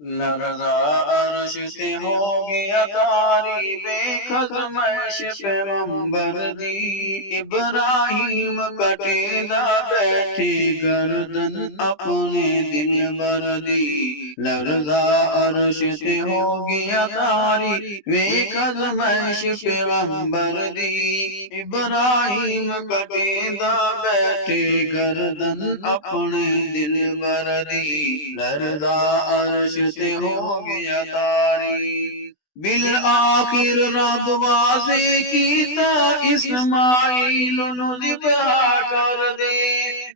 لرزا عرش سے ہو گیا طاری بے خزمش پیغمبر دی ابراہیم کٹیلا بیٹھی گردن اپنے دل بر دی لرزا عرش سے ہو گیا طاری بے خزمش پیغمبر دی ابراہیم کٹیلا بیٹھی گردن اپنے دل بر دی لرزا عرش سے ہو گیا طاری بالآخر رب واضح کیتا اسماعیل نو ذبح کر دے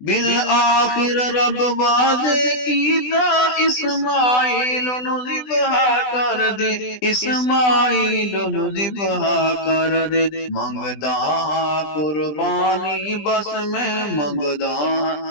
بالآخر رب واضح کیتا اسماعیل نو ذبح کر دے اسماعیل نو ذبح کر دے منگدا قربانی بس میں منگدا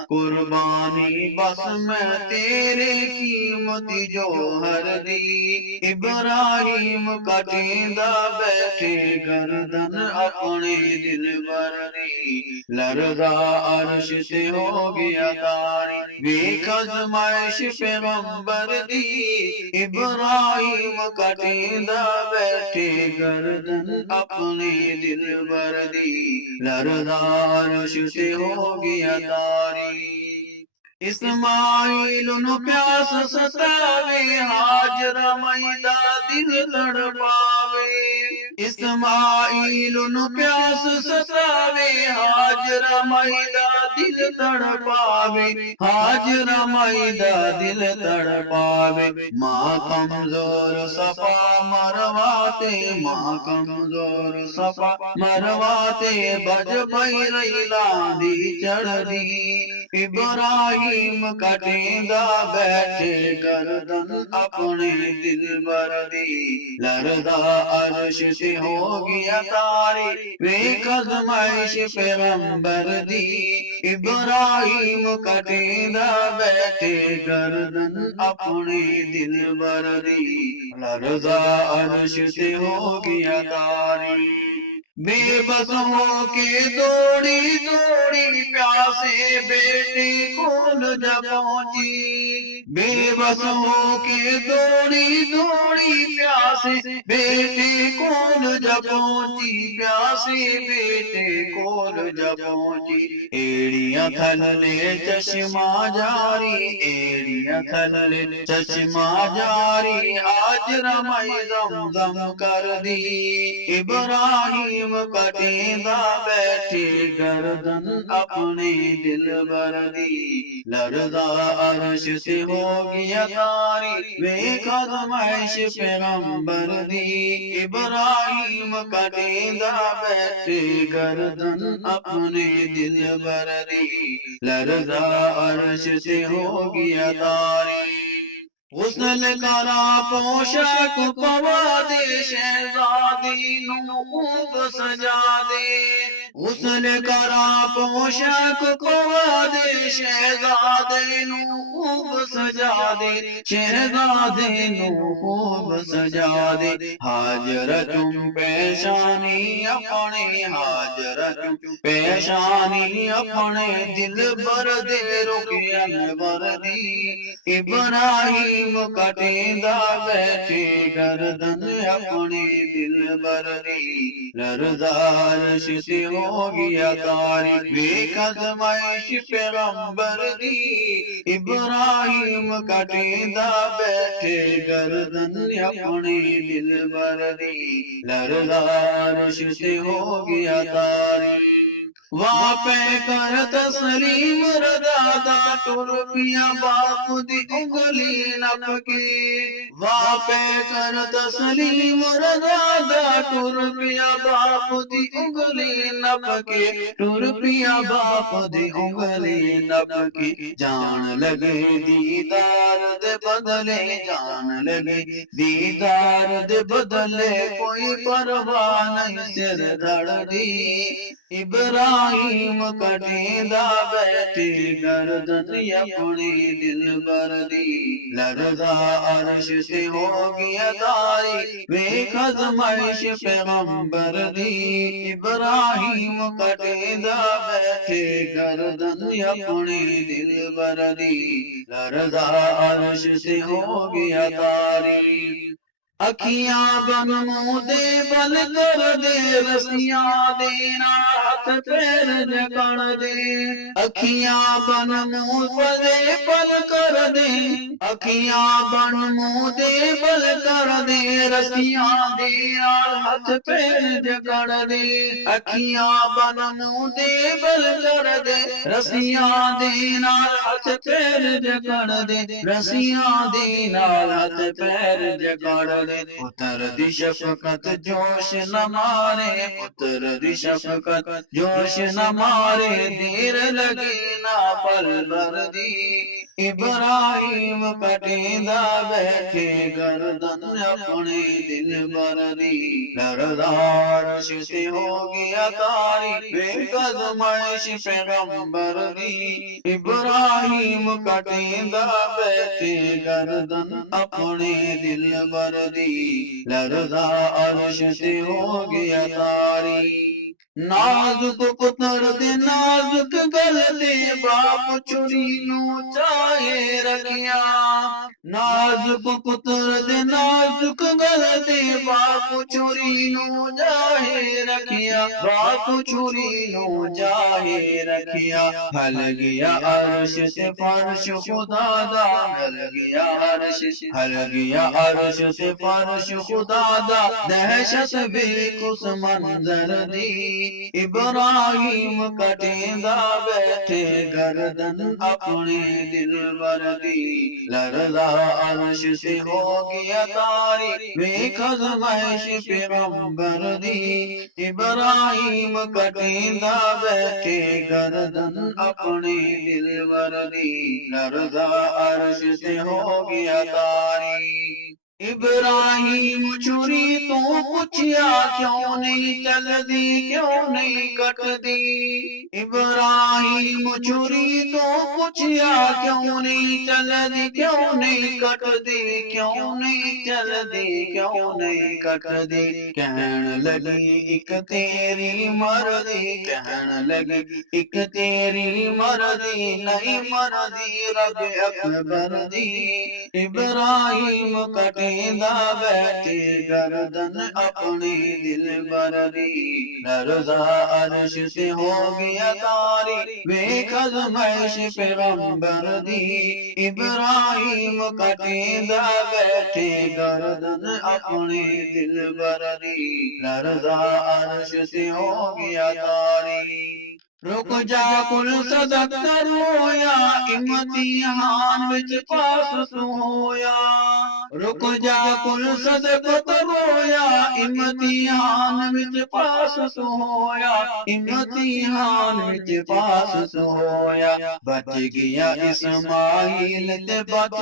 قربانی بس میں تیرے قیمتی جوہر دی ابراہیم کٹیندا بیٹھے گردن اپنے دل بر دی لرزا عرش سے ہو گیا طاری بے خزمائش پیغمبر دی ابراہیم کٹیندا بیٹھے گردن اپنے دل بر دی لرزا عرش سے ہو گیا طاری اسماعیل نو پیاس ستاوے ہاجر میدا دل تڑپاوے اسماعیل نو پیاس ستاوے ہاجر میدا دل تڑپاوے ہاجر میدا دل تڑپاوے ماں کمزور صفا مرواتے ماں کمزور صفا مرواتے بج پئی ریلا دی چڑھ دی ابراہیم کٹیندا بیٹھے گردن اپنے دل بر دی لرزا عرش سے ہو گیا طاری بے خزمائش پیغمبر دی ابراہیم کٹیندا بیٹھے گردن اپنے دل بر دی لرزا عرش سے ہو گیا طاری بے بس ہو کے دوڑی دوڑی پیاسے بیٹے کول جا پہنچی بے بس ہو کے دوڑی دوڑی پیاسے بیٹے کول جا پہنچی پیاسے بیٹے کول جا پہنچی ایڑیاں تھل لے چشمہ جاری ایڑیاں تھل لے چشمہ جاری آج رمائی زمزم کر دی ابراہیم کٹیندا بیٹھے گردن اپنے دل بر دی لرزا عرش سے ہو گیا طاری بے خزمائش پیغمبر دی ابراہیم کٹیندا بیٹھے گردن اپنے دل بر دی لرزا عرش سے ہو گیا طاری غسل کرا پوشک پوا دے شہزادی نو خوب سجا دے غسل کرا پوشک پوا دے شہزادی نو خوب سجا دے شہزادی نو خوب سجا دے حاجر چم پیشانی اپنے حاجر چم پیشانی اپنے دل بر دے رخ انور دی ابراہیم کٹیندا بیٹھے گردن اپنے دل بر دی لرزا عرش سے ہو گیا طاری بے خزمائش پیغمبر دی ابراہیم کٹیندا بیٹھے گردن اپنے دل بر دی لرزا عرش سے ہو گیا طاری واپے کر تسلیم رضا دا ٹرپیا باپ دی انگلی نپ کے واپے کر تسلیم رضا دا ٹرپیا باپ دی انگلی نپ کے ٹرپیا باپ دی انگلی نپ کے جان لگے دیدار دے بدلے جان لگے دیدار دے بدلے کوئی پرواہ نہیں سر دھڑ دی ابراہیم ابراہیم کٹیندا بیٹھے گردن اپنی دلبر دی لرزا عرش سے ہو گیا طاری ویکھ آزمائش پیغمبر دی ابراہیم کٹیندا بیٹھے گردن اپنی دلبر دی لرزا عرش سے ہو گیا طاری اکھیاں بن منہ دے بل کر دے رسیاں دینا ہاتھ پیر جکڑ دے اکھیاں بن منہ دے بل کر دے اکھیاں بن منہ دے بل کر دے رسیاں دینا ہاتھ پیر جکڑ دے اکھیاں بن منہ دے بل کر دے رسیاں دینا ہاتھ پیر جکڑ دے رسیاں دینا ہاتھ پیر جکڑ دے پتر دی شفقت جوش نہ مارے پتر دی شفقت جوش نہ مارے دیر لگی نہ پل بھر دی ابراہیم کٹیندا بیٹھے گردن اپنے دلبر دی لرزا عرش سے ہو گیا طاری ویکھ آزمائش پیغمبر دی ابراہیم کٹیندا بیٹھے گردن اپنے دلبر دی لرزا عرش سے ہو گیا طاری نازک پتر دے نازک گل دے باپ چھری نو چاہے رکھیا نازک پتر دے نازک گل دے باپ چھری نو چاہے رکھیا باپ چھری نو چاہے رکھیا ہل گیا عرش سے فرش خدا دا ہل گیا عرش ہل گیا عرش سے فرش خدا دا دہشت بے کس منظر دی ابراہیم کٹیندا بیٹھے گردن اپنے دلبر دی لرزا عرش سے ہو گیا طاری ویکھ آزمائش پیغمبر دی ابراہیم کٹیندا بیٹھے گردن اپنے دلبر دی لرزا عرش سے ہو گیا طاری ابراہیم چھری تو پوچھیا کیوں نہیں چلدی کیوں نہیں کٹدی ابراہیم چھری تو پوچھیا کیوں نہیں چلدی کیوں نہیں کٹدی کیوں نہیں چلدی کیوں نہیں کٹدی کہن لگی ایک تیری مرضی کہن لگی ایک تیری مرضی نہیں مرضی رب اکبر دی ابراہیم کٹیندا بیٹھے گردن اپنی دلبر دی لرزا عرش سے ہو گیا طاری ویکھ آزمائش پیغمبر دی ابراہیم کٹیندا بیٹھے گردن اپنی دلبر دی لرزا عرش سے ہو گیا طاری رک جا کل صدق رویا امتحان وچ پاس تو ہویا رک جا کل صدق رویا امتحان وچ پاس تو ہویا امتحان وچ پاس تو ہویا بچ گیا اسماعیل تے بچ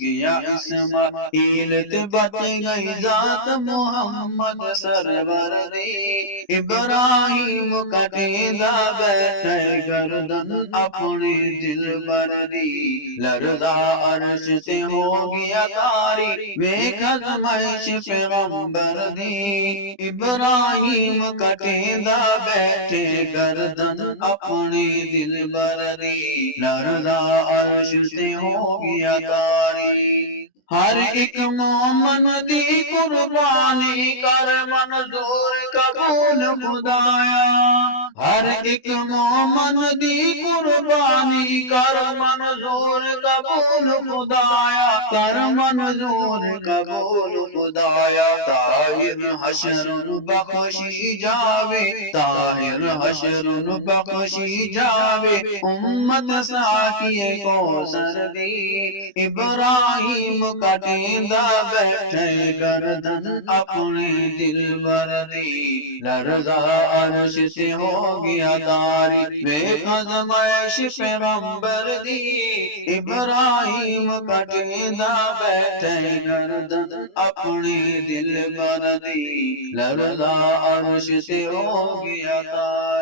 گیا اسماعیل تے بچ گئی ذات محمد سرور دی ابراہیم کٹیندا بیٹھے گردن اپنی دلبر دی لرزا عرش سے ہو گیا طاری ویکھ آزمائش پیغمبر دی ابراہیم کٹیندا بیٹھے گردن اپنی دلبر دی لرزا عرش سے ہو گیا طاری ہر ایک مومن دی قربانی کر منظور قبول خدایا ہر ایک مومن دی قربانی کر منظور قبول خدایا کر منظور قبول خدایا طاہر حشر بخشی جاوے طاہر حشر بخشی جاوے امت ساکی کوثر دی ابراہیم کٹیندا بیٹھے گردن اپنے دلبر دی لرزا عرش سے ہو گیا طاری ویکھ آزمائش پیغمبر دی ابراہیم کٹیندا بیٹھے گردن اپنے دلبر دی لرزا عرش سے ہو گیا طاری